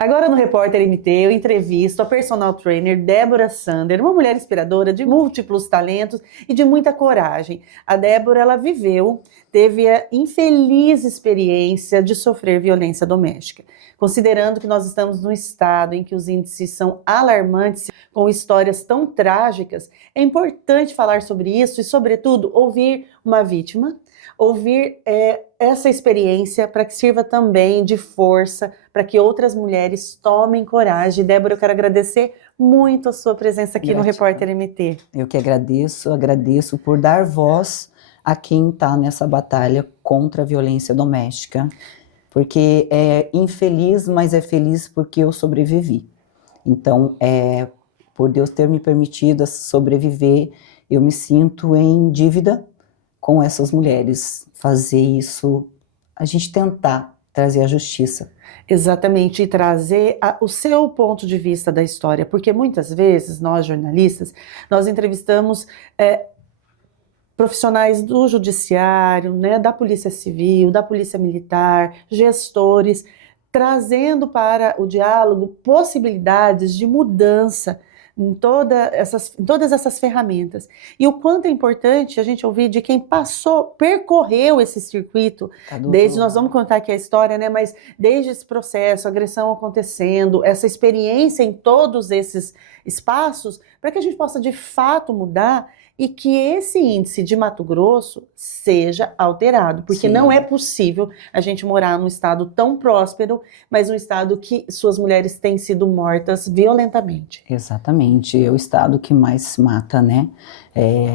Agora no Repórter MT, eu entrevisto a personal trainer Débora Sander, uma mulher inspiradora de múltiplos talentos e de muita coragem. A Débora, ela teve a infeliz experiência de sofrer violência doméstica. Considerando que nós estamos num estado em que os índices são alarmantes, com histórias tão trágicas, é importante falar sobre isso e, sobretudo, ouvir uma vítima, ouvir essa experiência para que sirva também de força para que outras mulheres tomem coragem. Débora, eu quero agradecer muito a sua presença aqui no Repórter MT. Eu que agradeço por dar voz a quem está nessa batalha contra a violência doméstica, porque é infeliz, mas é feliz porque eu sobrevivi. Então, por Deus ter me permitido sobreviver, eu me sinto em dívida com essas mulheres, fazer isso, a gente tentar trazer a justiça. Exatamente, e trazer o seu ponto de vista da história, porque muitas vezes nós jornalistas, nós entrevistamos profissionais do judiciário, né, da Polícia Civil, da Polícia Militar, gestores, trazendo para o diálogo possibilidades de mudança em todas essas ferramentas. E o quanto é importante a gente ouvir de quem percorreu esse circuito, nós vamos contar aqui a história, né? Mas desde esse processo, agressão acontecendo, essa experiência em todos esses espaços, para que a gente possa de fato mudar e que esse índice de Mato Grosso seja alterado, porque Sim. Não é possível a gente morar num estado tão próspero, mas um estado que suas mulheres têm sido mortas violentamente. Exatamente, é o estado que mais se mata, né?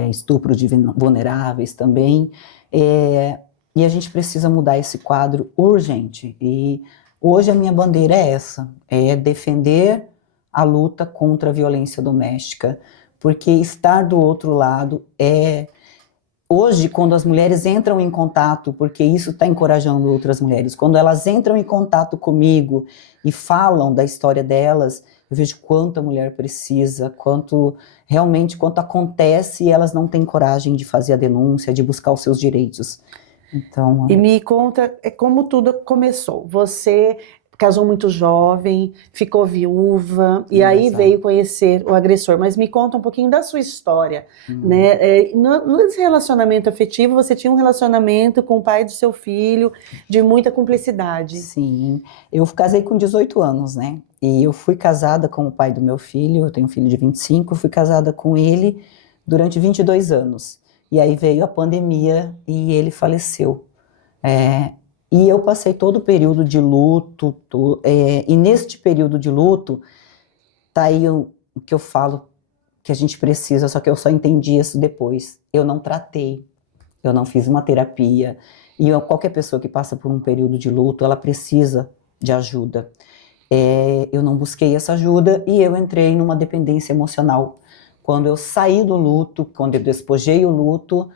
Estupro de vulneráveis também, e a gente precisa mudar esse quadro urgente, e hoje a minha bandeira é essa, é defender a luta contra a violência doméstica, porque estar do outro lado hoje, quando as mulheres entram em contato, porque isso está encorajando outras mulheres, quando elas entram em contato comigo e falam da história delas, eu vejo quanto a mulher precisa, quanto acontece e elas não têm coragem de fazer a denúncia, de buscar os seus direitos. Então, e me conta como tudo começou. Você casou muito jovem, ficou viúva, e aí veio conhecer o agressor. Mas me conta um pouquinho da sua história, né? Nesse relacionamento afetivo, você tinha um relacionamento com o pai do seu filho, de muita cumplicidade. Sim, eu casei com 18 anos, né? E eu fui casada com o pai do meu filho, eu tenho um filho de 25, fui casada com ele durante 22 anos. E aí veio a pandemia e ele faleceu. E eu passei todo o período de luto, e neste período de luto, tá aí o que eu falo que a gente precisa, só que eu só entendi isso depois. Eu não tratei, eu não fiz uma terapia, e qualquer pessoa que passa por um período de luto, ela precisa de ajuda. Eu não busquei essa ajuda e eu entrei numa dependência emocional. Quando eu saí do luto, quando eu despojei o luto,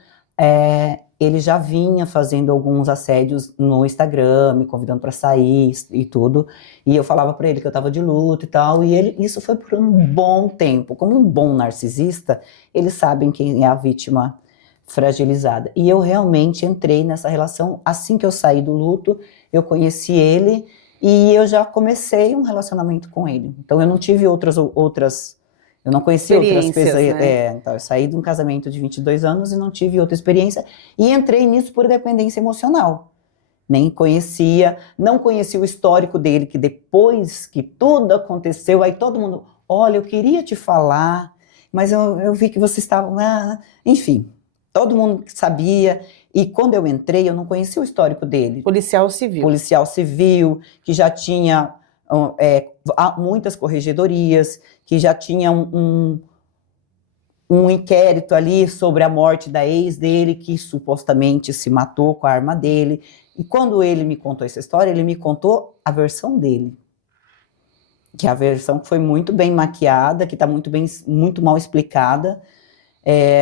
ele já vinha fazendo alguns assédios no Instagram, me convidando para sair e tudo, e eu falava para ele que eu estava de luto e tal, e isso foi por um bom tempo. Como um bom narcisista, eles sabem quem é a vítima fragilizada, e eu realmente entrei nessa relação. Assim que eu saí do luto, eu conheci ele, e eu já comecei um relacionamento com ele, então eu não tive outras eu não conheci outras pessoas, né? Então eu saí de um casamento de 22 anos e não tive outra experiência, e entrei nisso por dependência emocional. Nem conhecia, não conhecia o histórico dele, que depois que tudo aconteceu, aí todo mundo, olha, eu queria te falar, mas eu vi que você estava, enfim, todo mundo sabia, e quando eu entrei, eu não conhecia o histórico dele. Policial civil, que já tinha muitas corregedorias, que já tinha um inquérito ali sobre a morte da ex dele, que supostamente se matou com a arma dele. E quando ele me contou essa história, ele me contou a versão dele, que é a versão que foi muito bem maquiada, que está muito mal explicada,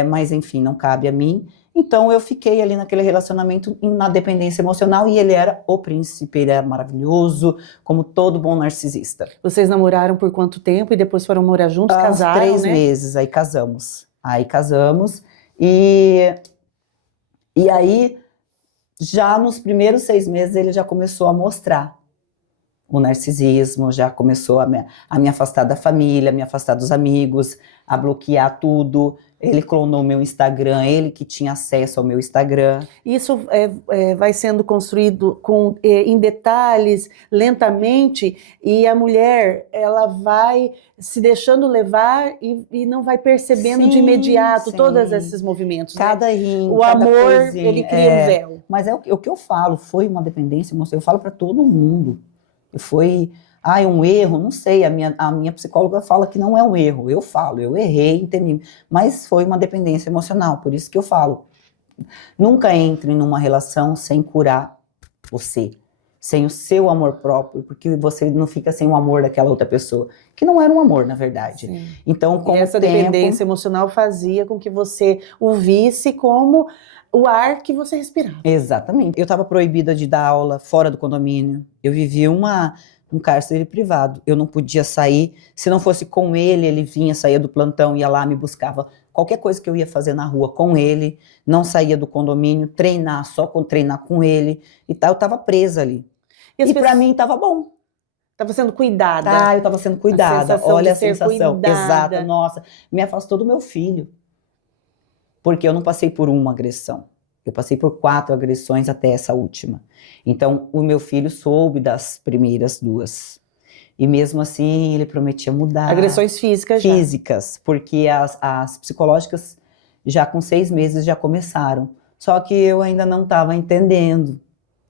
mas enfim, não cabe a mim. Então eu fiquei ali naquele relacionamento na dependência emocional, e ele era o príncipe, ele era maravilhoso, como todo bom narcisista. Vocês namoraram por quanto tempo e depois foram morar juntos, casaram, 3 meses, aí casamos. E aí, já nos primeiros 6 meses, ele já começou a mostrar o narcisismo, já começou a me afastar da família, a me afastar dos amigos, a bloquear tudo. Ele clonou meu Instagram, ele que tinha acesso ao meu Instagram. Isso vai sendo construído em detalhes, lentamente, e a mulher ela vai se deixando levar e não vai percebendo Sim, de imediato sim. todos esses movimentos. Cada né? rim, O cada amor, coisinha, ele cria um véu. Mas é o que eu falo, foi uma dependência emocional. Eu falo para todo mundo. Foi um erro, não sei, a minha psicóloga fala que não é um erro, eu falo, eu errei, entendi, mas foi uma dependência emocional, por isso que eu falo, nunca entre numa relação sem curar você, sem o seu amor próprio, porque você não fica sem o amor daquela outra pessoa, que não era um amor, na verdade. Sim. Então, com e essa o tempo, dependência emocional fazia com que você o visse como o ar que você respirava. Exatamente. Eu estava proibida de dar aula fora do condomínio, eu vivia um cárcere privado. Eu não podia sair. Se não fosse com ele, ele vinha, saía do plantão, ia lá, me buscava. Qualquer coisa que eu ia fazer na rua com ele, não saía do condomínio, treinar, só treinar com ele e tal. Eu estava presa ali. E para mim estava bom. Estava sendo cuidada. Eu estava sendo cuidada. Olha a sensação. Cuidada. Exata, nossa. Me afastou do meu filho. Porque eu não passei por uma agressão. Eu passei por 4 agressões até essa última. Então, o meu filho soube das primeiras 2. E mesmo assim, ele prometia mudar. Agressões físicas já. Físicas, porque as psicológicas já com 6 meses já começaram. Só que eu ainda não estava entendendo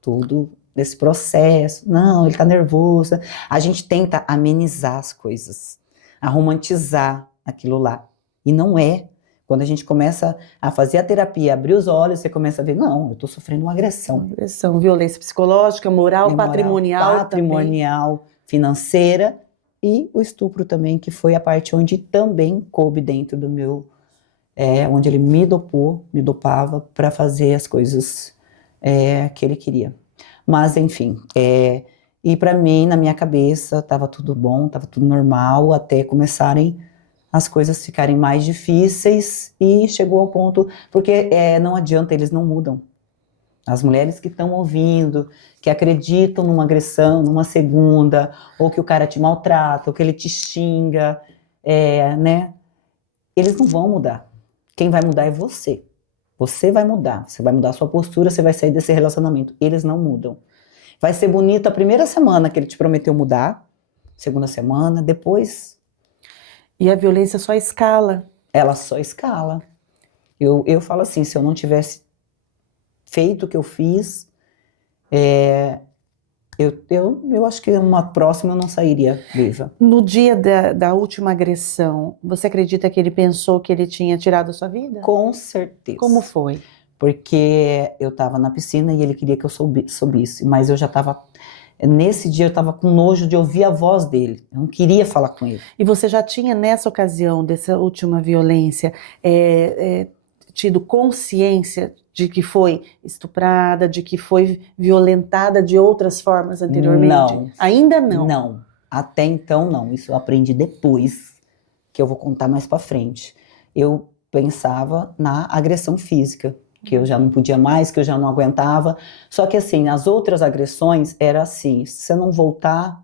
tudo desse processo. Não, ele está nervoso. A gente tenta amenizar as coisas, a romantizar aquilo lá. E não é. Quando a gente começa a fazer a terapia, abrir os olhos, você começa a ver, não, eu estou sofrendo uma agressão. Agressão, violência psicológica, moral, patrimonial também. Financeira e o estupro também, que foi a parte onde também coube dentro do meu, onde ele me dopava para fazer as coisas que ele queria. Mas enfim, e para mim, na minha cabeça, estava tudo bom, estava tudo normal, até começarem as coisas ficarem mais difíceis e chegou ao ponto, porque não adianta, eles não mudam. As mulheres que estão ouvindo, que acreditam numa agressão, numa segunda, ou que o cara te maltrata, ou que ele te xinga, né? Eles não vão mudar. Quem vai mudar é você. Você vai mudar a sua postura, você vai sair desse relacionamento. Eles não mudam. Vai ser bonito a primeira semana que ele te prometeu mudar, segunda semana, depois... E a violência só escala. Ela só escala. Eu falo assim, se eu não tivesse feito o que eu fiz, eu acho que uma próxima eu não sairia viva. No dia da última agressão, você acredita que ele pensou que ele tinha tirado a sua vida? Com certeza. Como foi? Porque eu estava na piscina e ele queria que eu subisse, mas eu já estava... Nesse dia eu estava com nojo de ouvir a voz dele, eu não queria falar com ele. E você já tinha, nessa ocasião, dessa última violência, tido consciência de que foi estuprada, de que foi violentada de outras formas anteriormente? Não. Ainda não? Não, até então não, isso eu aprendi depois, que eu vou contar mais pra frente. Eu pensava na agressão física, que eu já não podia mais, que eu já não aguentava. Só que assim, nas outras agressões era assim, se você não voltar,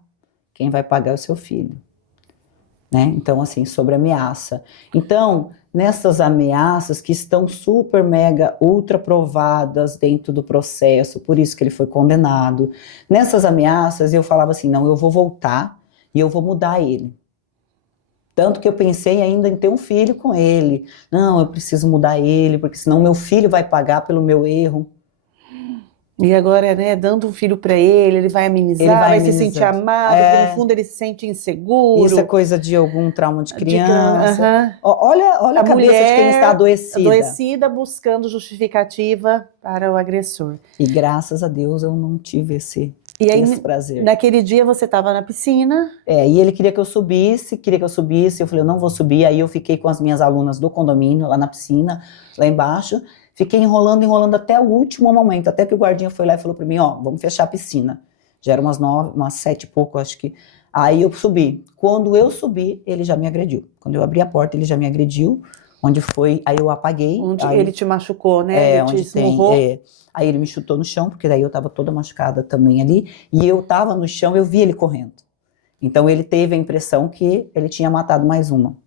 quem vai pagar é o seu filho. Né? Então assim, sobre ameaça. Então, nessas ameaças que estão super, mega, ultra provadas dentro do processo, por isso que ele foi condenado. Nessas ameaças eu falava assim, não, eu vou voltar e eu vou mudar ele. Tanto que eu pensei ainda em ter um filho com ele. Não, eu preciso mudar ele, porque senão meu filho vai pagar pelo meu erro. E agora, né, dando um filho para ele vai amenizar, vai se sentir amado, porque no fundo ele se sente inseguro. Isso é coisa de algum trauma de criança. Olha a cabeça mulher de quem está adoecida. Adoecida, buscando justificativa para o agressor. E graças a Deus eu não tive esse prazer. Naquele dia você estava na piscina. E ele queria que eu subisse, eu falei, eu não vou subir, aí eu fiquei com as minhas alunas do condomínio, lá na piscina, lá embaixo, fiquei enrolando até o último momento, até que o guardinha foi lá e falou pra mim, vamos fechar a piscina. Já era umas 9, umas 7 e pouco, acho que. Aí eu subi. Quando eu subi, ele já me agrediu. Quando eu abri a porta, ele já me agrediu onde foi, aí eu apaguei. Onde aí, ele te machucou, né? Ele te onde tem, esmurrou. aí ele me chutou no chão, porque daí eu tava toda machucada também ali, e eu tava no chão, eu vi ele correndo. Então ele teve a impressão que ele tinha matado mais uma,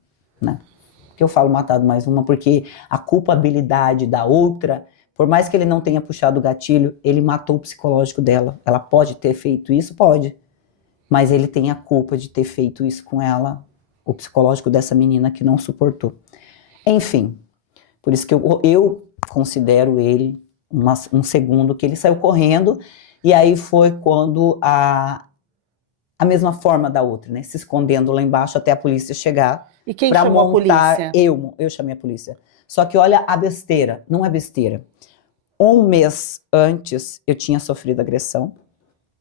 né? Por que eu falo matado mais uma? Porque a culpabilidade da outra, por mais que ele não tenha puxado o gatilho, ele matou o psicológico dela. Ela pode ter feito isso? Pode. Mas ele tem a culpa de ter feito isso com ela, o psicológico dessa menina que não suportou. Enfim, por isso que eu considero ele um segundo que ele saiu correndo, e aí foi quando a mesma forma da outra, né? Se escondendo lá embaixo até a polícia chegar. E quem pra chamou a montar, polícia? eu chamei a polícia. Só que olha a besteira, não é besteira. Um mês antes eu tinha sofrido agressão,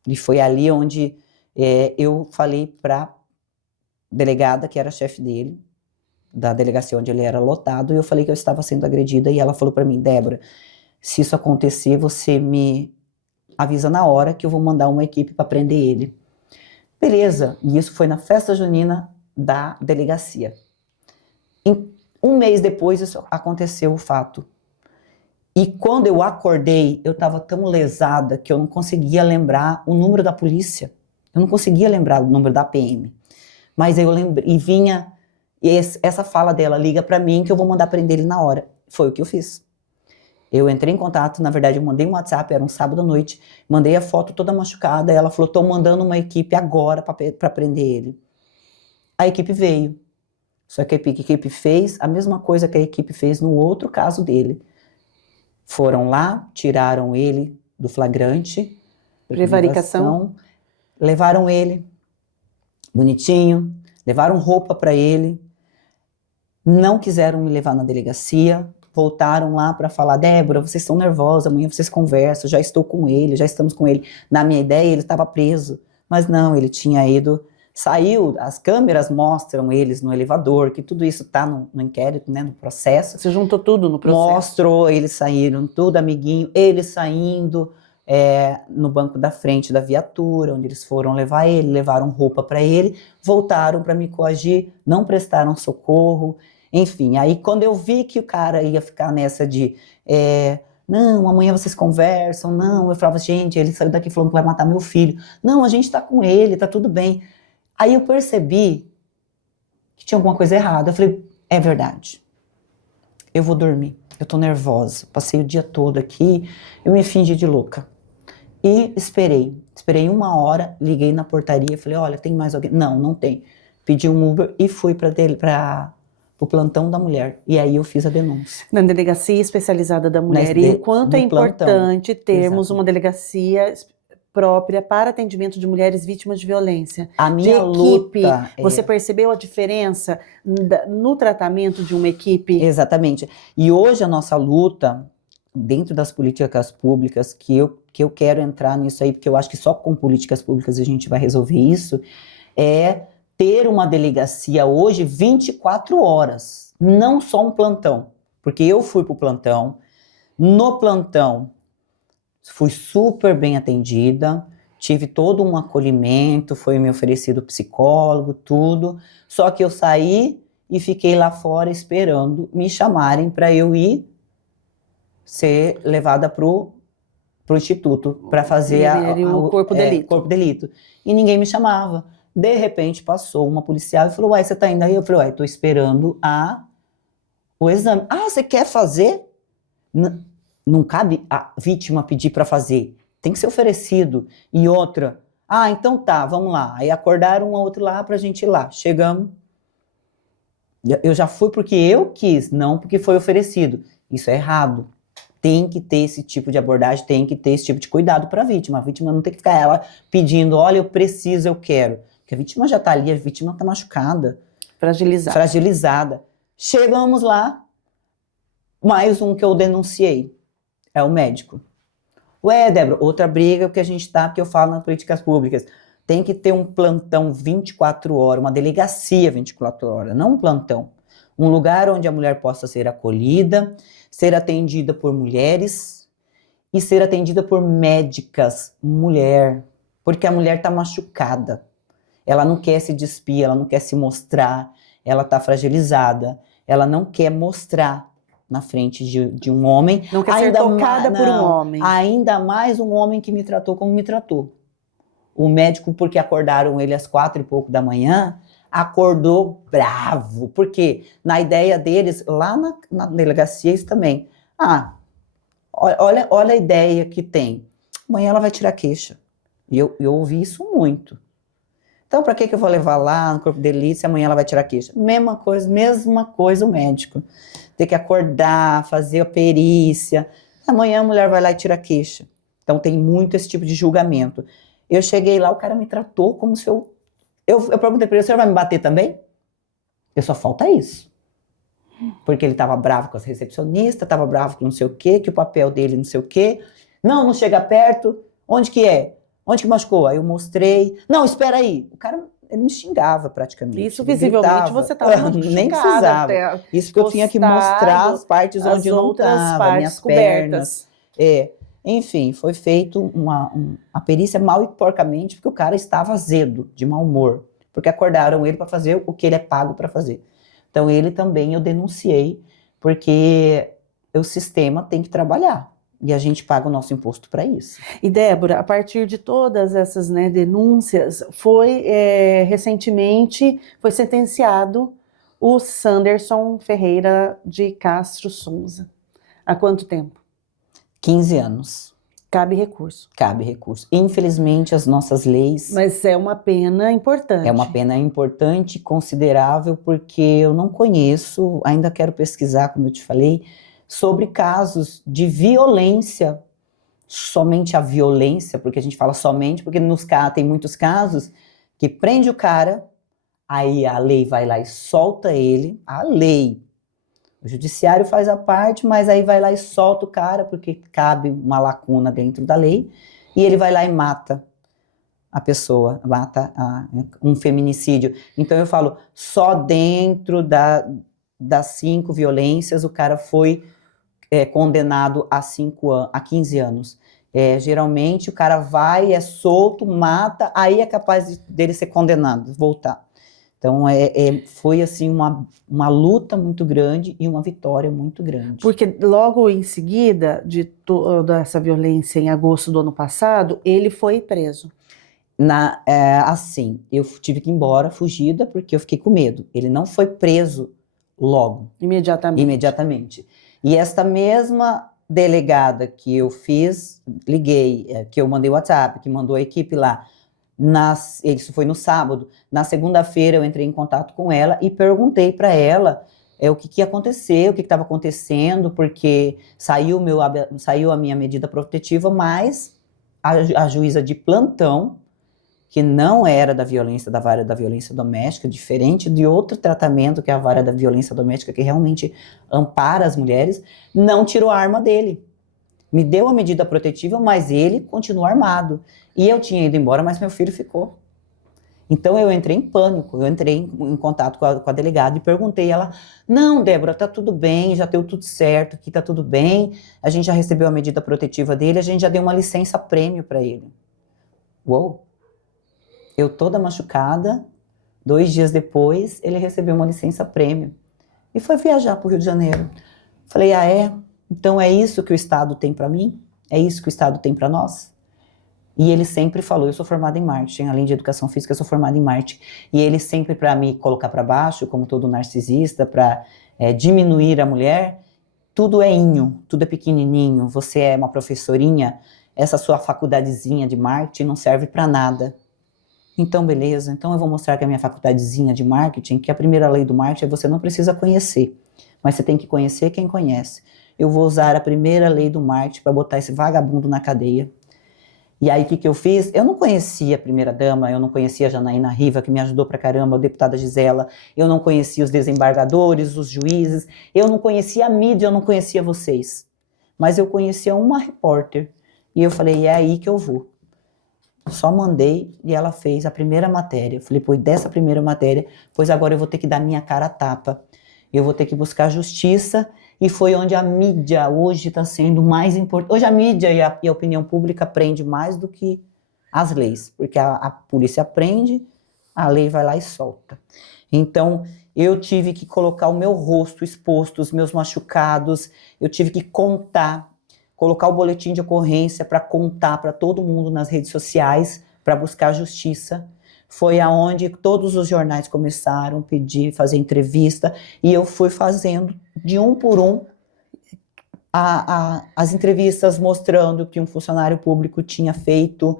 e foi ali onde eu falei pra delegada, que era a chefe dele, da delegacia onde ele era lotado, e eu falei que eu estava sendo agredida, e ela falou pra mim: Débora, se isso acontecer, você me avisa na hora que eu vou mandar uma equipe pra prender ele. Beleza, e isso foi na festa junina da delegacia. Um mês depois isso aconteceu o fato. E quando eu acordei, eu estava tão lesada que eu não conseguia lembrar o número da polícia. Eu não conseguia lembrar o número da PM. Mas eu lembrei, e vinha essa fala dela: liga para mim que eu vou mandar prender ele na hora. Foi o que eu fiz. Eu entrei em contato, na verdade eu mandei um WhatsApp, era um sábado à noite, mandei a foto toda machucada, ela falou: tô mandando uma equipe agora para prender ele. A equipe veio. Só que a equipe fez a mesma coisa que a equipe fez no outro caso dele. Foram lá, tiraram ele do flagrante, Prevaricação. levaram ele bonitinho, levaram roupa para ele, não quiseram me levar na delegacia, voltaram lá para falar: Débora, vocês estão nervosas, amanhã vocês conversam, já estou com ele, já estamos com ele. Na minha ideia ele estava preso, mas não, ele tinha ido, saiu, as câmeras mostram eles no elevador, que tudo isso está no inquérito, né, no processo. Você juntou tudo no processo? Mostrou, eles saíram, tudo amiguinho, eles saindo no banco da frente da viatura, onde eles foram levar ele, levaram roupa para ele, voltaram para me coagir, não prestaram socorro, enfim. Aí quando eu vi que o cara ia ficar nessa de, não, amanhã vocês conversam, não, eu falava: gente, ele saiu daqui falando que vai matar meu filho, não, a gente tá com ele, tá tudo bem. Aí eu percebi que tinha alguma coisa errada, eu falei: é verdade, eu vou dormir, eu tô nervosa, passei o dia todo aqui, eu me fingi de louca. E esperei 1 hora, liguei na portaria, falei: olha, tem mais alguém? Não, não tem. Pedi um Uber e fui para o plantão da mulher. E aí eu fiz a denúncia. Na delegacia especializada da mulher. E o quanto é importante termos uma delegacia própria para atendimento de mulheres vítimas de violência. A minha luta... Você percebeu a diferença no tratamento de uma equipe? Exatamente. E hoje a nossa luta, dentro das políticas públicas, que eu quero entrar nisso aí, porque eu acho que só com políticas públicas a gente vai resolver isso, é ter uma delegacia hoje 24 horas, não só um plantão. Porque eu fui para o plantão, no plantão fui super bem atendida, tive todo um acolhimento, foi me oferecido psicólogo, tudo, só que eu saí e fiquei lá fora esperando me chamarem para eu ir ser levada pro instituto para fazer o corpo de delito. Corpo de delito. E ninguém me chamava. De repente passou uma policial e falou: uai, você tá indo aí? Eu falei: uai, tô esperando o exame. Ah, você quer fazer? Não cabe a vítima pedir para fazer, tem que ser oferecido. E outra: ah, então tá, vamos lá. Aí acordaram um outro lá pra gente ir lá. Chegamos. Eu já fui porque eu quis, não porque foi oferecido. Isso é errado. Tem que ter esse tipo de abordagem, tem que ter esse tipo de cuidado para a vítima. A vítima não tem que ficar ela pedindo: olha, eu preciso, eu quero. Porque a vítima já tá ali, a vítima tá machucada. Fragilizada. Chegamos lá, mais um que eu denunciei. É o médico. Ué, Débora, outra briga que a gente tá, porque eu falo nas políticas públicas. Tem que ter um plantão 24 horas, uma delegacia 24 horas, não um plantão. Um lugar onde a mulher possa ser acolhida, ser atendida por mulheres e ser atendida por médicas mulher. Porque a mulher tá machucada. Ela não quer se despir, ela não quer se mostrar, ela tá fragilizada. ela não quer mostrar na frente de um homem. Não quer ser tocada por um homem. Ainda mais um homem que me tratou como me tratou. O médico, porque acordaram ele às 4 e pouco da manhã, acordou bravo. Porque na ideia deles, lá na delegacia, isso também. Olha a ideia que tem. Amanhã ela vai tirar queixa. E eu ouvi isso muito. Então, para que eu vou levar lá no corpo de delito se amanhã ela vai tirar queixa? Mesma coisa o médico. Ter que acordar, fazer a perícia. Amanhã a mulher vai lá e tira queixa. Então, tem muito esse tipo de julgamento. Eu cheguei lá, o cara me tratou como se eu perguntei para ele, o senhor vai me bater também? Só falta isso. Porque ele estava bravo com as recepcionistas, estava bravo com não sei o quê, que o papel dele não sei o quê. Não chega perto. Onde que é? Onde que machucou? Aí eu mostrei. Não, espera aí. O cara, ele me xingava praticamente. Isso visivelmente você estava nem precisava. Até isso que eu tinha que mostrar as partes onde eu não estava, minhas pernas. Enfim, foi feito a perícia mal e porcamente, porque o cara estava azedo, de mau humor. Porque acordaram ele para fazer o que ele é pago para fazer. Então ele também eu denunciei, porque o sistema tem que trabalhar. E a gente paga o nosso imposto para isso. E Débora, a partir de todas essas denúncias, recentemente foi sentenciado o Sanderson Ferreira de Castro Souza. Há quanto tempo? 15 anos. Cabe recurso. Cabe recurso. Infelizmente, as nossas leis... Mas é uma pena importante. É uma pena importante, considerável, porque eu não conheço, ainda quero pesquisar, como eu te falei, sobre casos de violência, somente a violência, porque a gente fala somente, porque tem muitos casos que prende o cara, aí a lei vai lá e solta ele, a lei. O judiciário faz a parte, mas aí vai lá e solta o cara, porque cabe uma lacuna dentro da lei, e ele vai lá e mata a pessoa, mata um feminicídio. Então eu falo, só dentro das 5 violências o cara foi condenado a 15 anos. Geralmente o cara vai, é solto, mata, aí é capaz dele ser condenado, voltar. Então foi assim uma luta muito grande e uma vitória muito grande. Porque logo em seguida de toda essa violência, em agosto do ano passado, ele foi preso. Assim, eu tive que ir embora, fugida, porque eu fiquei com medo. Ele não foi preso logo. Imediatamente. E esta mesma delegada que eu liguei, que eu mandei o WhatsApp, que mandou a equipe lá, isso foi no sábado, na segunda-feira eu entrei em contato com ela e perguntei para ela o que ia acontecer, o que estava acontecendo, porque saiu a minha medida protetiva, mas a juíza de plantão, que não era da vara da violência doméstica, diferente de outro tratamento que é a vara da violência doméstica, que realmente ampara as mulheres, não tirou a arma dele. Me deu a medida protetiva, mas ele continuou armado. E eu tinha ido embora, mas meu filho ficou. Então eu entrei em pânico, eu entrei em contato com a delegada e perguntei, ela, não, Débora, tá tudo bem, já deu tudo certo, aqui tá tudo bem, a gente já recebeu a medida protetiva dele, a gente já deu uma licença prêmio para ele. Uou! Eu toda machucada, 2 dias depois, ele recebeu uma licença prêmio e foi viajar para o Rio de Janeiro. Falei, então é isso que o Estado tem para mim? É isso que o Estado tem para nós? E ele sempre falou, eu sou formada em marketing, além de educação física, eu sou formada em marketing. E ele sempre, para me colocar para baixo, como todo narcisista, para diminuir a mulher, tudo é tudo é pequenininho, você é uma professorinha, essa sua faculdadezinha de marketing não serve para nada. Então, beleza, então eu vou mostrar que a minha faculdadezinha de marketing, que a primeira lei do marketing é você não precisa conhecer, mas você tem que conhecer quem conhece. Eu vou usar a primeira lei do marketing para botar esse vagabundo na cadeia. E aí, o que eu fiz? Eu não conhecia a primeira-dama, eu não conhecia a Janaína Riva, que me ajudou pra caramba, a deputada Gisela, eu não conhecia os desembargadores, os juízes, eu não conhecia a mídia, eu não conhecia vocês. Mas eu conhecia uma repórter, e eu falei, é aí que eu vou. Só mandei e ela fez a primeira matéria. Falei, pois dessa primeira matéria, pois agora eu vou ter que dar minha cara a tapa. Eu vou ter que buscar justiça, e foi onde a mídia hoje está sendo mais importante. Hoje a mídia e a opinião pública prende mais do que as leis, porque a polícia prende, a lei vai lá e solta. Então, eu tive que colocar o meu rosto exposto, os meus machucados, eu tive que contar, colocar o boletim de ocorrência para contar para todo mundo nas redes sociais, para buscar justiça. Foi aonde todos os jornais começaram a pedir, fazer entrevista, e eu fui fazendo de um por um as entrevistas mostrando que um funcionário público tinha feito,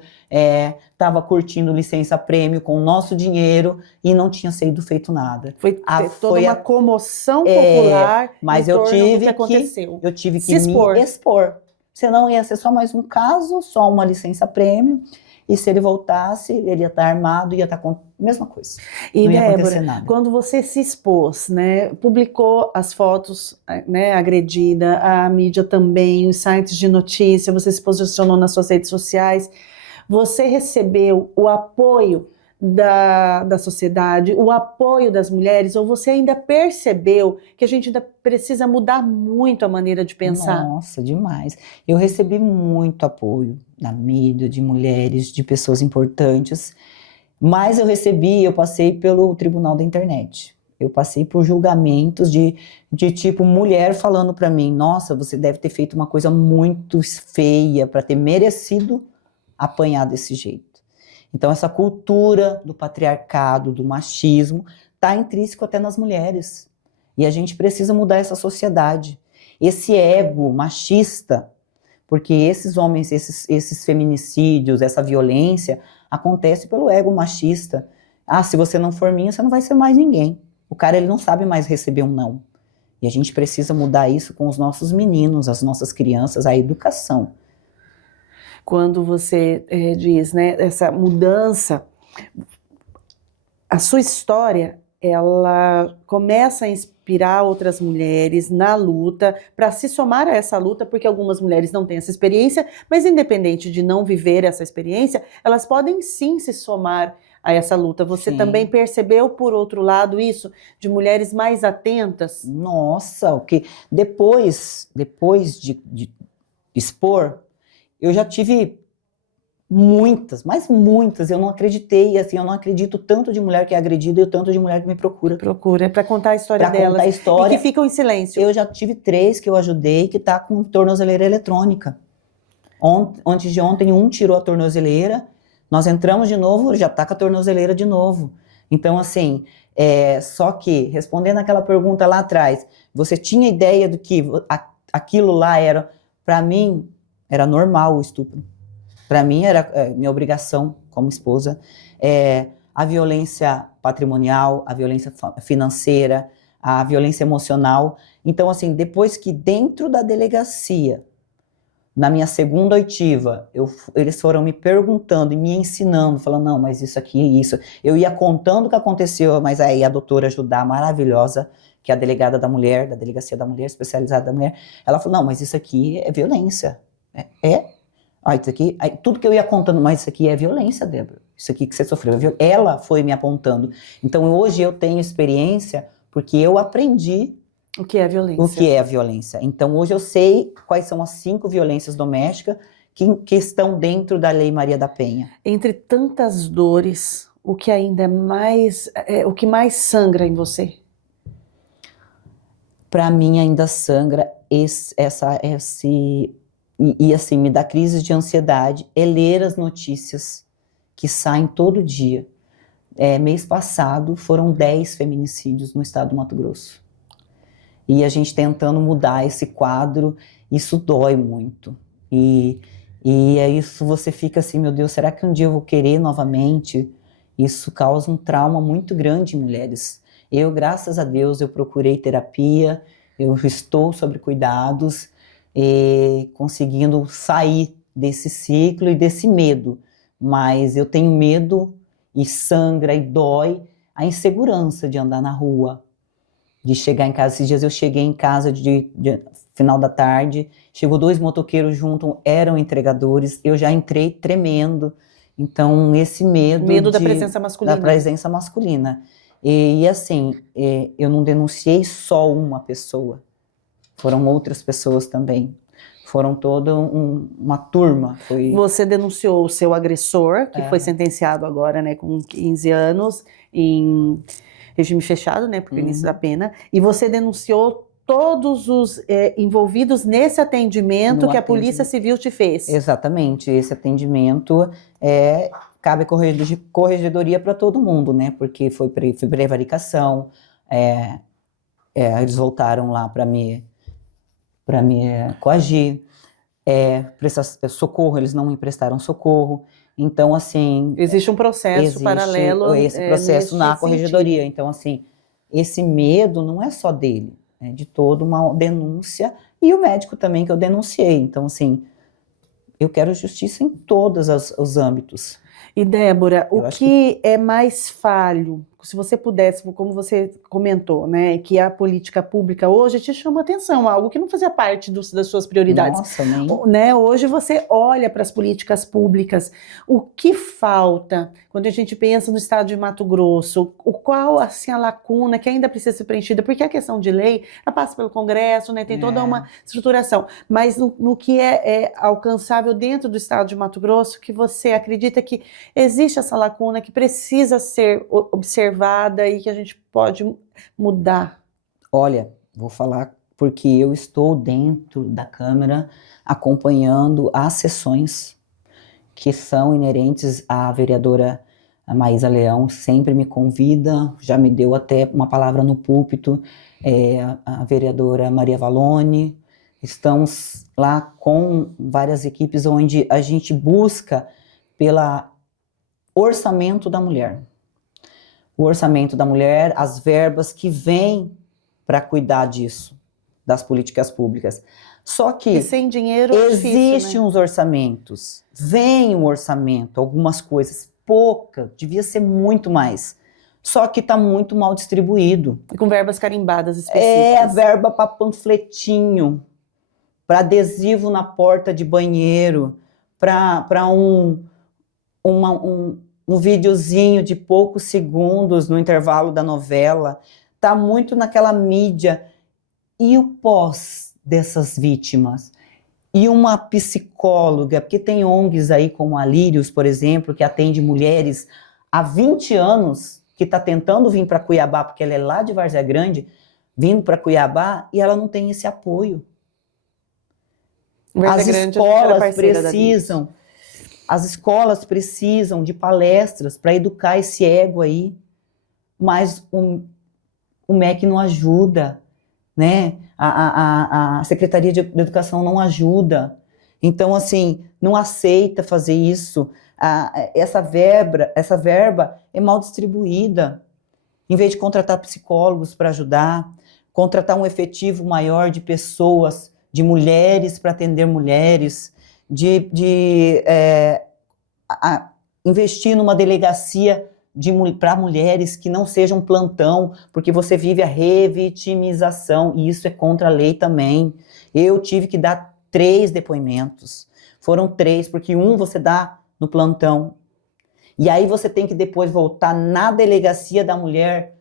estava curtindo licença-prêmio com o nosso dinheiro e não tinha sido feito nada. Foi toda uma comoção popular mas em eu torno do tive que aconteceu. Eu tive que Se expor. me expor. Senão ia ser só mais um caso, só uma licença-prêmio, e se ele voltasse, ele ia estar armado, ia estar com a mesma coisa. E não ia acontecer Débora, nada. quando você se expôs, né, publicou as fotos, né, agredida, a mídia também, os sites de notícia, você se posicionou nas suas redes sociais, você recebeu o apoio da sociedade, o apoio das mulheres, ou você ainda percebeu que a gente ainda precisa mudar muito a maneira de pensar? Nossa, demais. Eu recebi muito apoio da mídia, de mulheres, de pessoas importantes, mas eu passei pelo tribunal da internet. Eu passei por julgamentos de tipo mulher falando para mim, nossa, você deve ter feito uma coisa muito feia para ter merecido apanhar desse jeito. Então essa cultura do patriarcado, do machismo, está intrínseco até nas mulheres. E a gente precisa mudar essa sociedade. Esse ego machista, porque esses homens, esses feminicídios, essa violência, acontece pelo ego machista. Ah, se você não for minha, você não vai ser mais ninguém. O cara, ele não sabe mais receber um não. E a gente precisa mudar isso com os nossos meninos, as nossas crianças, a educação. Quando você diz, né, essa mudança, a sua história, ela começa a inspirar outras mulheres na luta, para se somar a essa luta, porque algumas mulheres não têm essa experiência, mas independente de não viver essa experiência, elas podem sim se somar a essa luta. Você Sim. também percebeu, por outro lado, isso, de mulheres mais atentas? Nossa, o que depois de expor, eu já tive muitas, mas muitas, eu não acreditei, assim, eu não acredito tanto de mulher que é agredida e o tanto de mulher que me procura. Procura, para contar a história delas. Contar a história. E que ficam em silêncio. Eu já tive 3 que eu ajudei que tá com tornozeleira eletrônica. Antes de ontem, um tirou a tornozeleira, nós entramos de novo, já tá com a tornozeleira de novo. Então, assim, só que, respondendo aquela pergunta lá atrás, você tinha ideia do que aquilo lá era, para mim, era normal o estupro. Para mim era minha obrigação como esposa, a violência patrimonial, a violência financeira, a violência emocional. Então, assim, depois que dentro da delegacia, na minha segunda oitiva, eles foram me perguntando e me ensinando, falando, não, mas isso aqui é isso. Eu ia contando o que aconteceu, mas aí a doutora Judá, maravilhosa, que é a delegada da mulher, da Delegacia da Mulher, especializada da mulher, ela falou, não, mas isso aqui é violência. Isso aqui, tudo que eu ia contando, mas isso aqui é violência, Débora. Isso aqui que você sofreu. Ela foi me apontando. Então, hoje eu tenho experiência porque eu aprendi o que é violência. O que é a violência. Então, hoje eu sei quais são as 5 violências domésticas que estão dentro da Lei Maria da Penha. Entre tantas dores, o que ainda é mais, o que mais sangra em você? Para mim, ainda sangra e assim, me dá crises de ansiedade, é ler as notícias que saem todo dia. Mês passado foram 10 feminicídios no estado do Mato Grosso. E a gente tentando mudar esse quadro, isso dói muito. E é isso, você fica assim, meu Deus, será que um dia eu vou querer novamente? Isso causa um trauma muito grande em mulheres. Eu, graças a Deus, eu procurei terapia, eu estou sob cuidados, conseguindo sair desse ciclo e desse medo, mas eu tenho medo e sangra e dói a insegurança de andar na rua, de chegar em casa. Esses dias eu cheguei em casa de final da tarde, chegou 2 motoqueiros junto, eram entregadores, eu já entrei tremendo, então esse medo da presença masculina. Da presença masculina. E assim, eu não denunciei só uma pessoa, foram outras pessoas também. Foram toda uma turma. Você denunciou o seu agressor, que foi sentenciado agora, né, com 15 anos, em regime fechado, né, por início da pena, e você denunciou todos os envolvidos nesse atendimento que a Polícia Civil te fez. Exatamente, esse atendimento cabe corregedoria para todo mundo, né, porque foi prevaricação, eles voltaram lá para me coagir, socorro, eles não me prestaram socorro. Então, assim... Existe um processo paralelo. Esse processo na corregedoria. Então, assim, esse medo não é só dele, é de toda uma denúncia, e o médico também que eu denunciei. Então, assim, eu quero justiça em todos os âmbitos. E, Débora, o que é mais falho? Se você pudesse, como você comentou, né, que a política pública hoje te chama atenção, algo que não fazia parte das suas prioridades. Nossa, nem... Né, hoje você olha para as políticas públicas, o que falta quando a gente pensa no estado de Mato Grosso, qual assim, a lacuna que ainda precisa ser preenchida, porque a questão de lei, ela passa pelo Congresso, né, tem toda uma estruturação, mas no que é alcançável dentro do estado de Mato Grosso, que você acredita que existe essa lacuna que precisa ser observada e que a gente pode mudar? Olha, vou falar porque eu estou dentro da Câmara acompanhando as sessões que são inerentes à vereadora Maísa Leão, sempre me convida, já me deu até uma palavra no púlpito, a vereadora Maria Valone. Estamos lá com várias equipes onde a gente busca pelo orçamento da mulher. O orçamento da mulher, as verbas que vêm para cuidar disso, das políticas públicas. Só que sem dinheiro existem uns orçamentos, vem um orçamento, algumas coisas, pouca, devia ser muito mais. Só que está muito mal distribuído. E com verbas carimbadas específicas. Verba para panfletinho, para adesivo na porta de banheiro, para um videozinho de poucos segundos no intervalo da novela. Tá muito naquela mídia. E o pós dessas vítimas? E uma psicóloga, porque tem ONGs aí como a Lírios, por exemplo, que atende mulheres há 20 anos, que está tentando vir para Cuiabá, porque ela é lá de Várzea Grande, vindo para Cuiabá, e ela não tem esse apoio. As escolas precisam de palestras para educar esse ego aí, mas o MEC não ajuda, né? A Secretaria de Educação não ajuda. Então, assim, não aceita fazer isso. Essa verba é mal distribuída. Em vez de contratar psicólogos para ajudar, contratar um efetivo maior de pessoas, de mulheres para atender mulheres, investir numa delegacia para mulheres que não sejam plantão, porque você vive a revitimização, e isso é contra a lei também. Eu tive que dar 3 depoimentos. Foram 3, porque um você dá no plantão, e aí você tem que depois voltar na delegacia da mulher,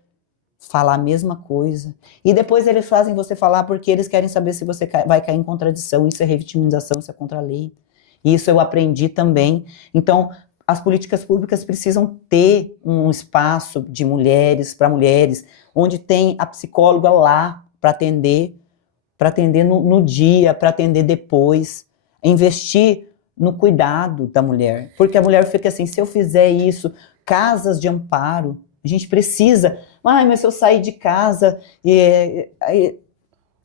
falar a mesma coisa. E depois eles fazem você falar porque eles querem saber se você vai cair em contradição. Isso é revitimização, isso é contra a lei. Isso eu aprendi também. Então, as políticas públicas precisam ter um espaço de mulheres, para mulheres, onde tem a psicóloga lá para atender no dia, para atender depois, investir no cuidado da mulher. Porque a mulher fica assim, se eu fizer isso, casas de amparo, a gente precisa, mas se eu sair de casa,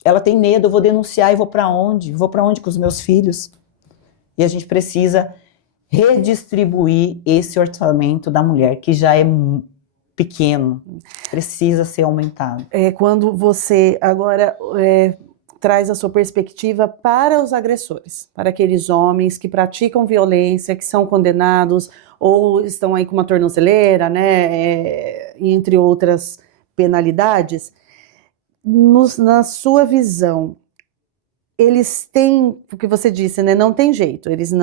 ela tem medo, eu vou denunciar e vou para onde? Vou para onde com os meus filhos? E a gente precisa redistribuir esse orçamento da mulher, que já é pequeno, precisa ser aumentado. Quando você agora traz a sua perspectiva para os agressores, para aqueles homens que praticam violência, que são condenados ou estão aí com uma tornozeleira, né, entre outras penalidades, na sua visão, eles têm, o que você disse, né, não tem jeito, eles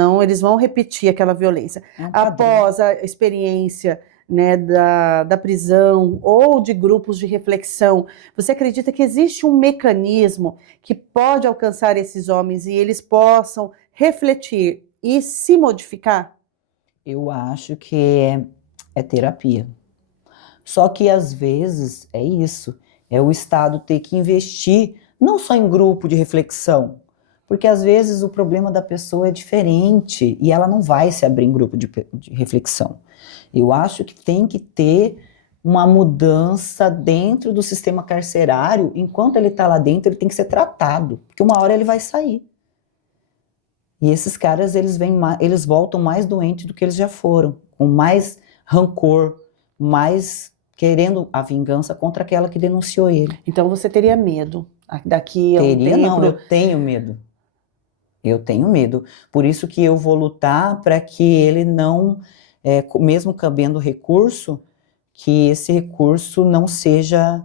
vão repetir aquela violência. Após a experiência, né, da prisão ou de grupos de reflexão, você acredita que existe um mecanismo que pode alcançar esses homens e eles possam refletir e se modificar? Eu acho que é terapia. Só que às vezes é isso, é o Estado ter que investir não só em grupo de reflexão, porque às vezes o problema da pessoa é diferente e ela não vai se abrir em grupo de reflexão. Eu acho que tem que ter uma mudança dentro do sistema carcerário. Enquanto ele está lá dentro, ele tem que ser tratado, porque uma hora ele vai sair. E esses caras, eles voltam mais doentes do que eles já foram, com mais rancor, mais querendo a vingança contra aquela que denunciou ele. Então você teria medo daqui a um tempo? Não, eu tenho medo. Eu tenho medo. Por isso que eu vou lutar para que ele não, mesmo cabendo recurso, que esse recurso não seja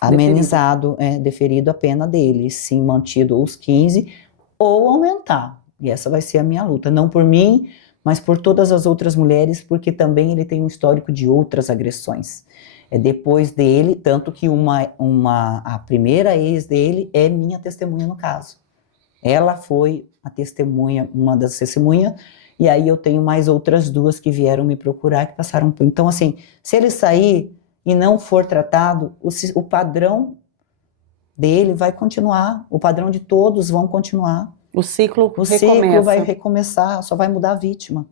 amenizado, deferido a pena dele, sim mantido os 15 ou aumentar. E essa vai ser a minha luta, não por mim, mas por todas as outras mulheres, porque também ele tem um histórico de outras agressões. Depois dele, tanto que a primeira ex dele é minha testemunha no caso. Ela foi a testemunha, uma das testemunhas, e aí eu tenho mais outras duas que vieram me procurar, que passaram por... Então, assim, se ele sair e não for tratado, o padrão dele vai continuar, o padrão de todos vão continuar. O ciclo vai recomeçar, só vai mudar a vítima.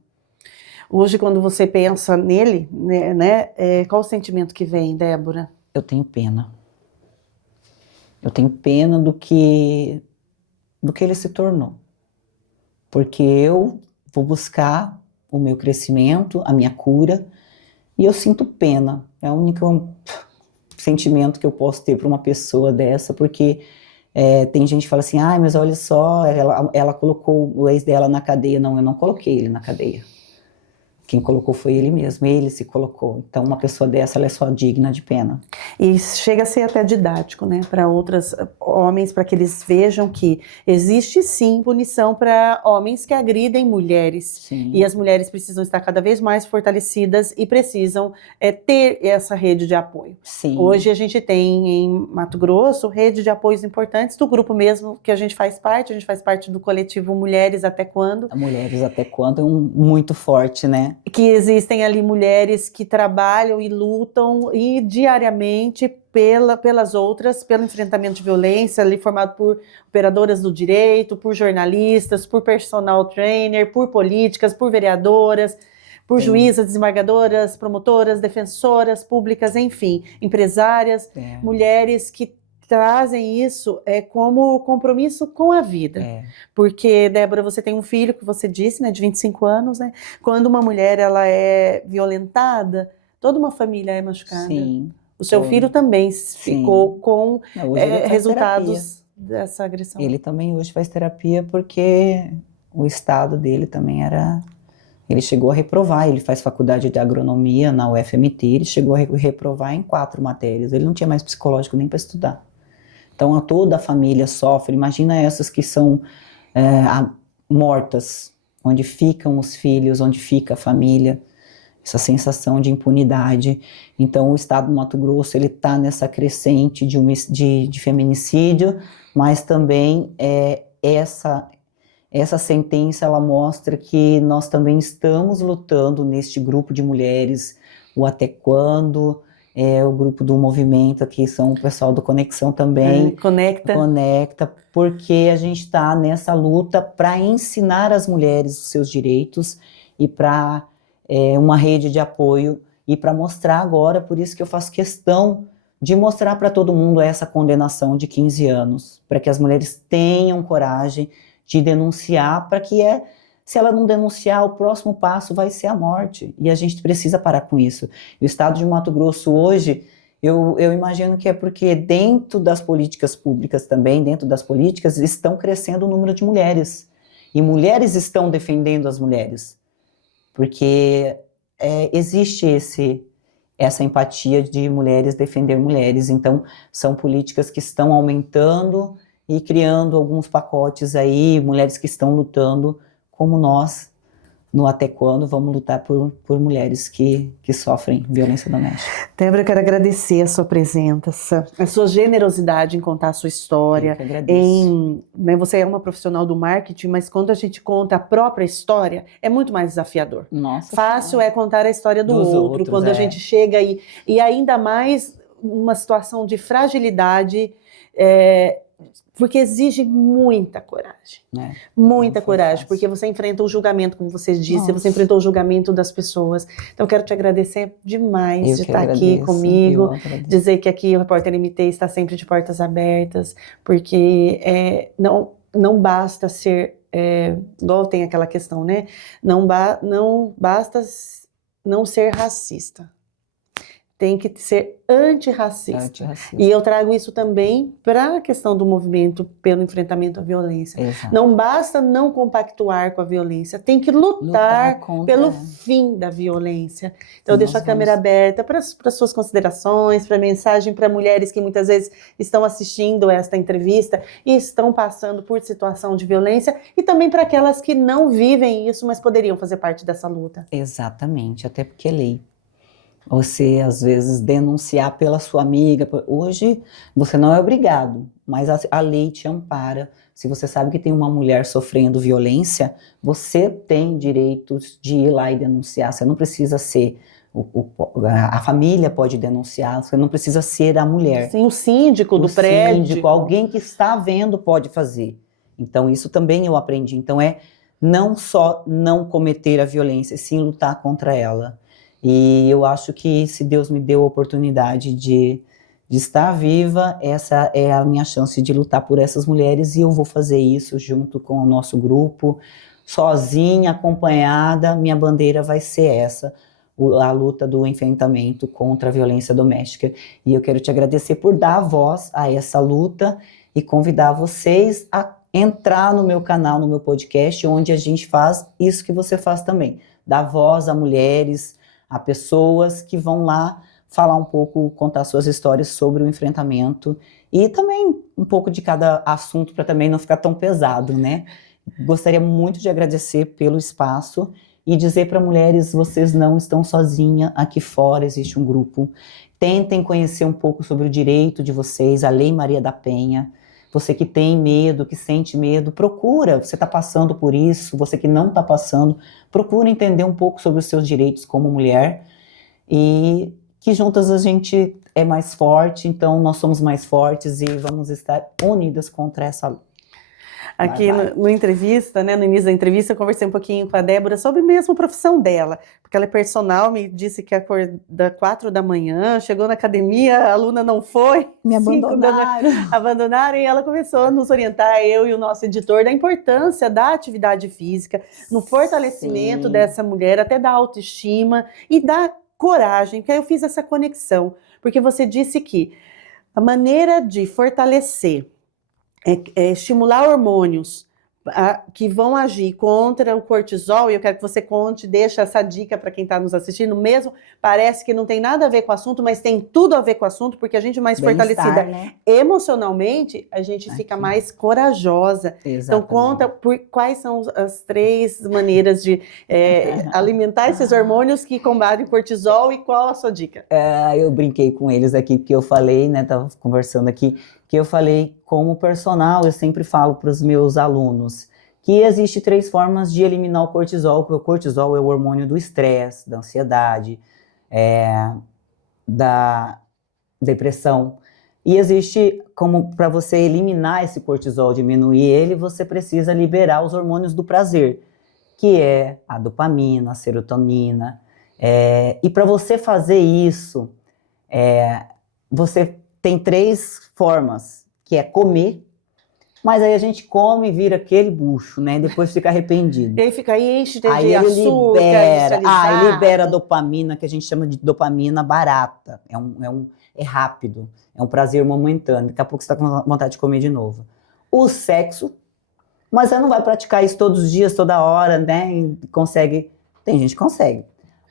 Hoje, quando você pensa nele, né, qual o sentimento que vem, Débora? Eu tenho pena. Eu tenho pena do que ele se tornou. Porque eu vou buscar o meu crescimento, a minha cura, e eu sinto pena. É o único sentimento que eu posso ter para uma pessoa dessa, porque tem gente que fala assim, mas olha só, ela colocou o ex dela na cadeia. Não, eu não coloquei ele na cadeia. Quem colocou foi ele mesmo, ele se colocou. Então, uma pessoa dessa, ela é só digna de pena. E chega a ser até didático, né, para outros homens, para que eles vejam que existe sim punição para homens que agridem mulheres. Sim. E as mulheres precisam estar cada vez mais fortalecidas e precisam ter essa rede de apoio. Sim. Hoje a gente tem em Mato Grosso rede de apoios importantes do grupo mesmo que a gente faz parte do coletivo Mulheres Até Quando. Mulheres Até Quando é muito forte, né? Que existem ali mulheres que trabalham e lutam e diariamente pelas outras, pelo enfrentamento de violência, ali formado por operadoras do direito, por jornalistas, por personal trainer, por políticas, por vereadoras, por juízas, desembargadoras, promotoras, defensoras públicas, enfim, empresárias, mulheres que trazem isso como compromisso com a vida. Porque, Débora, você tem um filho, que você disse, né, de 25 anos, né? Quando uma mulher ela é violentada, toda uma família é machucada. Sim. O seu filho também ficou com resultados dessa agressão. Ele também hoje faz terapia porque o estado dele também era... Ele chegou a reprovar, ele faz faculdade de agronomia na UFMT, ele chegou a reprovar em 4 matérias, ele não tinha mais psicológico nem para estudar. Então toda a família sofre, imagina essas que são mortas, onde ficam os filhos, onde fica a família, essa sensação de impunidade. Então o estado do Mato Grosso, ele está nessa crescente de feminicídio, mas também essa sentença, ela mostra que nós também estamos lutando neste grupo de mulheres, o Até Quando, o grupo do movimento, que são o pessoal do Conexão também. Conecta, porque a gente está nessa luta para ensinar as mulheres os seus direitos e para uma rede de apoio e para mostrar agora, por isso que eu faço questão de mostrar para todo mundo essa condenação de 15 anos, para que as mulheres tenham coragem de denunciar, para que se ela não denunciar, o próximo passo vai ser a morte, e a gente precisa parar com isso. O estado de Mato Grosso hoje, eu imagino que é porque dentro das políticas públicas também, dentro das políticas, estão crescendo o número de mulheres, e mulheres estão defendendo as mulheres, porque existe essa empatia de mulheres defender mulheres, então são políticas que estão aumentando e criando alguns pacotes aí, mulheres que estão lutando como nós no Até Quando, vamos lutar por mulheres que sofrem violência doméstica. Débora, eu quero agradecer a sua presença, a sua generosidade em contar a sua história. Eu que agradeço. Né, você é uma profissional do marketing, mas quando a gente conta a própria história, é muito mais desafiador. Nossa Fácil Senhora. é contar a história do Dos outro, outros, quando a é. gente chega e ainda mais uma situação de fragilidade, porque exige muita coragem. Muita Não foi coragem, fácil. porque você enfrenta o julgamento, como você disse, Nossa. você enfrentou o julgamento das pessoas. Então, eu quero te agradecer demais Eu de que estar aqui agradeço, comigo, eu agradeço. dizer que aqui o Repórter MT está sempre de portas abertas, porque não basta ser, igual tem aquela questão, né? Não basta não ser racista. Tem que ser antirracista. Antirracista. E eu trago isso também para a questão do movimento pelo enfrentamento à violência. Exato. Não basta não compactuar com a violência, tem que lutar pelo fim da violência. Então eu deixo a câmera aberta para as suas considerações, para mensagem para mulheres que muitas vezes estão assistindo esta entrevista e estão passando por situação de violência, e também para aquelas que não vivem isso, mas poderiam fazer parte dessa luta. Exatamente, até porque é lei. Você, às vezes, denunciar pela sua amiga. Hoje, você não é obrigado, mas a lei te ampara. Se você sabe que tem uma mulher sofrendo violência, você tem direitos de ir lá e denunciar. Você não precisa ser... A família pode denunciar, você não precisa ser a mulher. Sim, o síndico do prédio. Síndico, alguém que está vendo pode fazer. Então, isso também eu aprendi. Então, não só não cometer a violência, sim lutar contra ela. E eu acho que se Deus me deu a oportunidade de estar viva, essa é a minha chance de lutar por essas mulheres, e eu vou fazer isso junto com o nosso grupo, sozinha, acompanhada. Minha bandeira vai ser essa, a luta do enfrentamento contra a violência doméstica. E eu quero te agradecer por dar voz a essa luta e convidar vocês a entrar no meu canal, no meu podcast, onde a gente faz isso que você faz também, dar voz a mulheres, a pessoas que vão lá falar um pouco, contar suas histórias sobre o enfrentamento, e também um pouco de cada assunto para também não ficar tão pesado, né? Gostaria muito de agradecer pelo espaço e dizer para mulheres: vocês não estão sozinhas, aqui fora existe um grupo. Tentem conhecer um pouco sobre o direito de vocês, a Lei Maria da Penha. Você que tem medo, que sente medo, procura. Você está passando por isso, você que não está passando, procura entender um pouco sobre os seus direitos como mulher, e que juntas a gente é mais forte. Então nós somos mais fortes e vamos estar unidas contra essa luta. Aqui no entrevista, né, no início da entrevista, eu conversei um pouquinho com a Débora sobre mesmo a profissão dela, porque ela é personal, me disse que acorda 4 da manhã, chegou na academia, a aluna não foi, me abandonaram. Abandonaram, e ela começou a nos orientar, eu e o nosso editor, da importância da atividade física, no fortalecimento dessa mulher, até da autoestima e da coragem, porque aí eu fiz essa conexão, porque você disse que a maneira de fortalecer estimular hormônios que vão agir contra o cortisol, e eu quero que você conte, deixa essa dica para quem está nos assistindo, mesmo parece que não tem nada a ver com o assunto, mas tem tudo a ver com o assunto, porque a gente mais fortalecida, né? Emocionalmente, a gente fica mais corajosa. Exatamente. Então conta quais são as 3 maneiras de alimentar esses hormônios que combatem o cortisol, e qual a sua dica? Eu brinquei com eles aqui, porque eu falei, né, tava conversando aqui, que eu falei como personal, eu sempre falo para os meus alunos que existe 3 formas de eliminar o cortisol, porque o cortisol é o hormônio do estresse, da ansiedade, da depressão. E existe como, para você eliminar esse cortisol, diminuir ele, você precisa liberar os hormônios do prazer, que é a dopamina, a serotonina. E para você fazer isso, você tem 3 formas, que é comer, mas aí a gente come e vira aquele bucho, né? Depois fica arrependido. E aí fica aí, enche de aí ele açúcar, ele libera dopamina, que a gente chama de dopamina barata. É rápido, é um prazer momentâneo. Daqui a pouco você está com vontade de comer de novo. O sexo, mas você não vai praticar isso todos os dias, toda hora, né? E consegue, tem gente que consegue.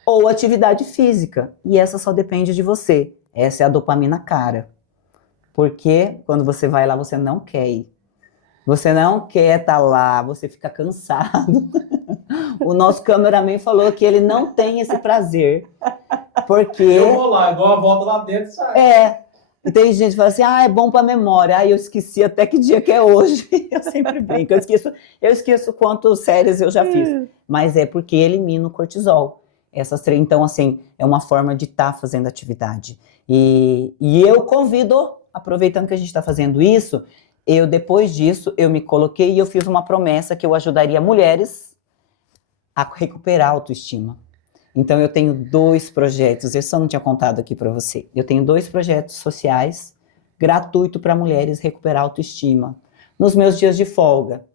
Ou atividade física, e essa só depende de você. Essa é a dopamina cara. Porque quando você vai lá, você não quer ir. Você não quer estar lá, você fica cansado. O nosso cameraman falou que ele não tem esse prazer. Porque... Eu vou lá, dou uma volta lá dentro e saio. E tem gente que fala assim, é bom para memória. Eu esqueci até que dia que é hoje. Eu sempre brinco. Eu esqueço quantas séries eu já fiz. Mas é porque elimina o cortisol. Então, assim, é uma forma de estar fazendo atividade. E eu convido, aproveitando que a gente está fazendo isso, depois disso, eu me coloquei e eu fiz uma promessa que eu ajudaria mulheres a recuperar a autoestima. Então, eu tenho 2 projetos, eu só não tinha contado aqui para você. Eu tenho 2 projetos sociais gratuitos para mulheres recuperar a autoestima. Nos meus dias de folga.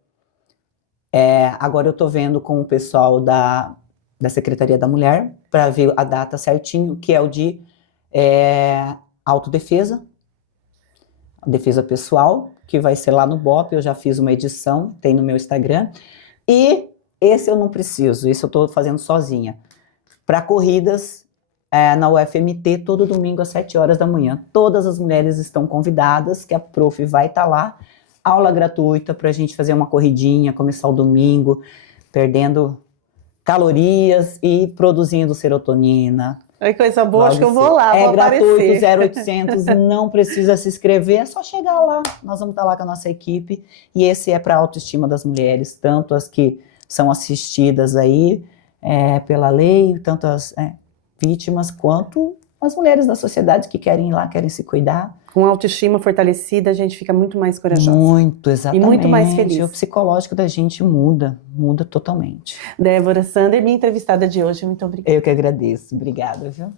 Agora eu estou vendo com o pessoal da Secretaria da Mulher para ver a data certinho, que é o de autodefesa, defesa pessoal, que vai ser lá no BOP. Eu já fiz uma edição, tem no meu Instagram. E esse eu não preciso, esse eu estou fazendo sozinha. Para corridas na UFMT, todo domingo às 7 horas da manhã. Todas as mulheres estão convidadas, que a prof vai estar lá. Aula gratuita para a gente fazer uma corridinha, começar o domingo, perdendo calorias e produzindo serotonina. É coisa boa, acho que eu vou lá, vou gratuito, aparecer. 0800, não precisa se inscrever, é só chegar lá. Nós vamos estar lá com a nossa equipe. E esse é para a autoestima das mulheres, tanto as que são assistidas aí, pela lei, tanto as vítimas quanto as mulheres da sociedade que querem ir lá, querem se cuidar. Com autoestima fortalecida, a gente fica muito mais corajosa. Muito, exatamente. E muito mais feliz. O psicológico da gente muda totalmente. Débora Sander, minha entrevistada de hoje, muito obrigada. Eu que agradeço. Obrigada, viu?